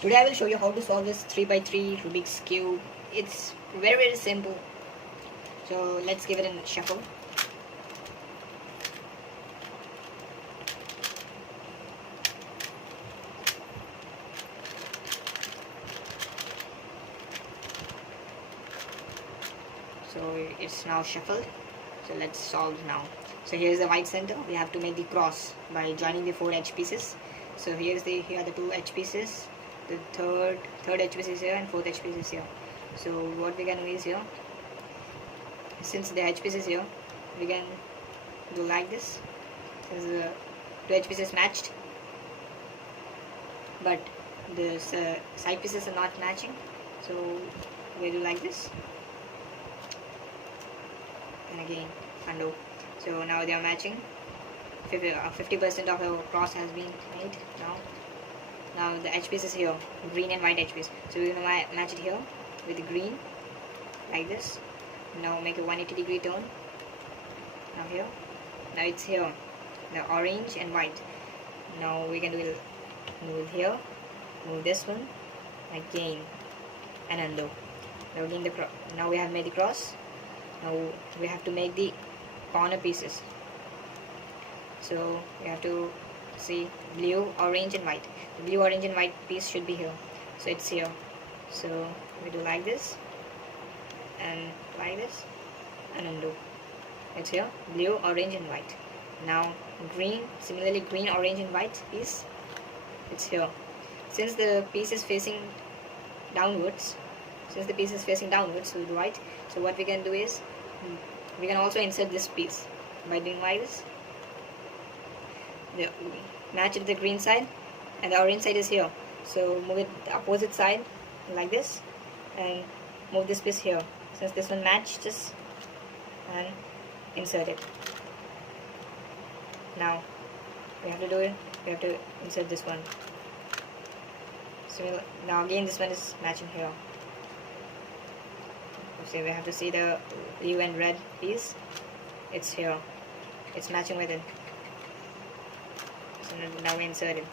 Today I will show you how to solve this 3 by 3 Rubik's Cube. It's very simple. So let's give it a shuffle. So it's now shuffled. So let's solve now. So here's the white center. We have to make the cross by joining the 4 edge pieces. So here are the 2 edge pieces. The third edge piece is here and 4th edge piece is here. So what we can do is here, since the edge piece is here, we can do like this. Since the 2 edge pieces matched, but the side pieces are not matching, so we do like this, and again undo. So now they are matching. 50% of our cross has been made now. Now the edge piece is here, green and white edge piece. So we're gonna match it here with the green, like this. Now make a 180-degree turn. Now here. Now it's here, the orange and white. Now we can do it. Move here, move this one, again, and undo. Now again now we have made the cross. Now we have to make the corner pieces. So we have to see blue, orange and white. The blue, orange and white piece should be here. So it's here. So we do like this and like this and undo. It's here, blue, orange and white. Now green, similarly green, orange and white piece, it's here. Since the piece is facing downwards, we do right. So what we can do is, we can also insert this piece by doing like this. Match it to the green side and the orange side is here. So move it the opposite side like this and move this piece here. Since this one matches, and insert it. Now we have to insert this one. So now again this one is matching here. So we have to see the blue and red piece. It's here. It's matching with it. So now we insert it.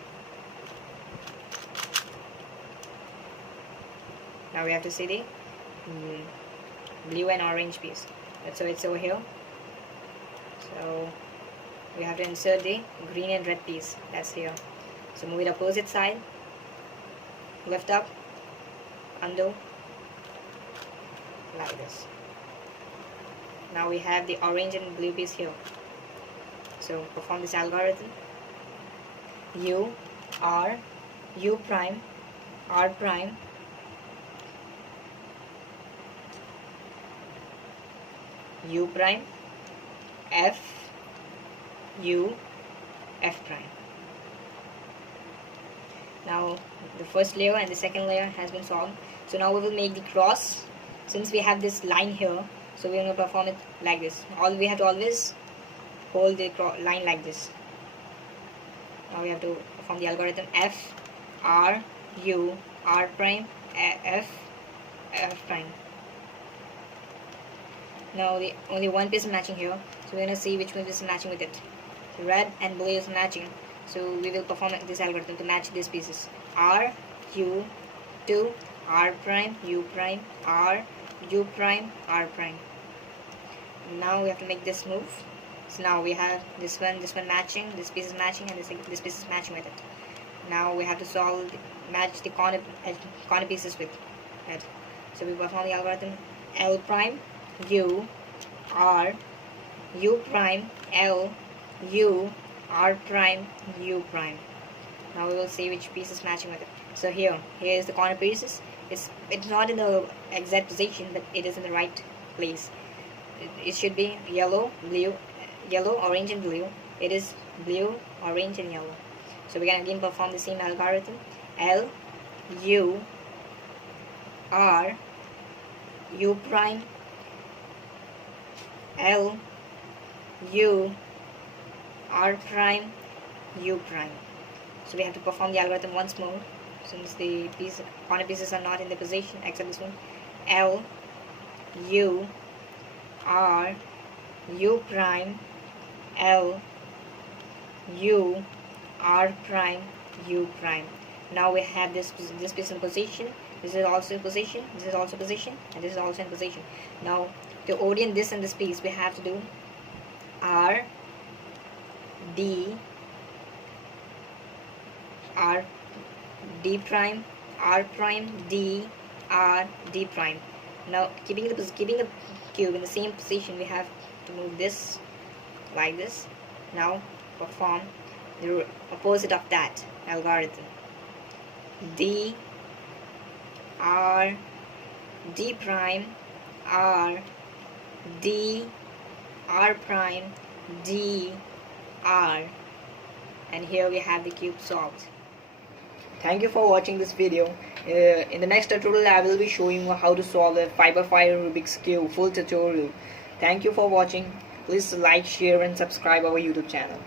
Now we have to see the blue and orange piece. So it's over here. So we have to insert the green and red piece. That's here. So move it opposite side. Lift up. Undo. Like this. Now we have the orange and blue piece here. So perform this algorithm. U prime, R prime, U prime, F, U, F prime. Now the first layer and the second layer has been solved. So now we will make the cross. Since we have this line here, so we're going to perform it like this. We have to always hold the line like this. Now we have to perform the algorithm F, R, U, R prime, F, F prime. Now only one piece is matching here, so we're going to see which one is matching with it. So red and blue is matching, so we will perform this algorithm to match these pieces. R, U, 2, R prime, U prime, R, U prime, R prime. Now we have to make this move. So now we have this one matching, this piece is matching, and this piece is matching with it. Now we have to match the corner pieces with it. So we perform the algorithm L prime, U, R, U prime, L, U, R prime, U prime. Now we will see which piece is matching with it. So here is the corner pieces. It's not in the exact position, but it is in the right place. It should be yellow, orange and blue. It is blue, orange and yellow. So we can again perform the same algorithm. L, U, R, U prime, L, U, R prime, U prime. So we have to perform the algorithm once more, since the corner pieces are not in the position except this one. L, U, R, U prime, L, U, R prime, U prime. Now we have this piece in position, this is also in position, this is also position, and this is also in position. Now to orient this and this piece, we have to do R D prime, R prime, D, R, D prime. Now keeping the cube in the same position, we have to move this like this. Now perform the opposite of that algorithm. D, R, D prime, R, D, R prime, D, R, and here we have the cube solved. Thank you for watching this video. In the next tutorial I will be showing you how to solve a 5x5 Rubik's Cube full tutorial. Thank you for watching. Please like, share and subscribe our YouTube channel.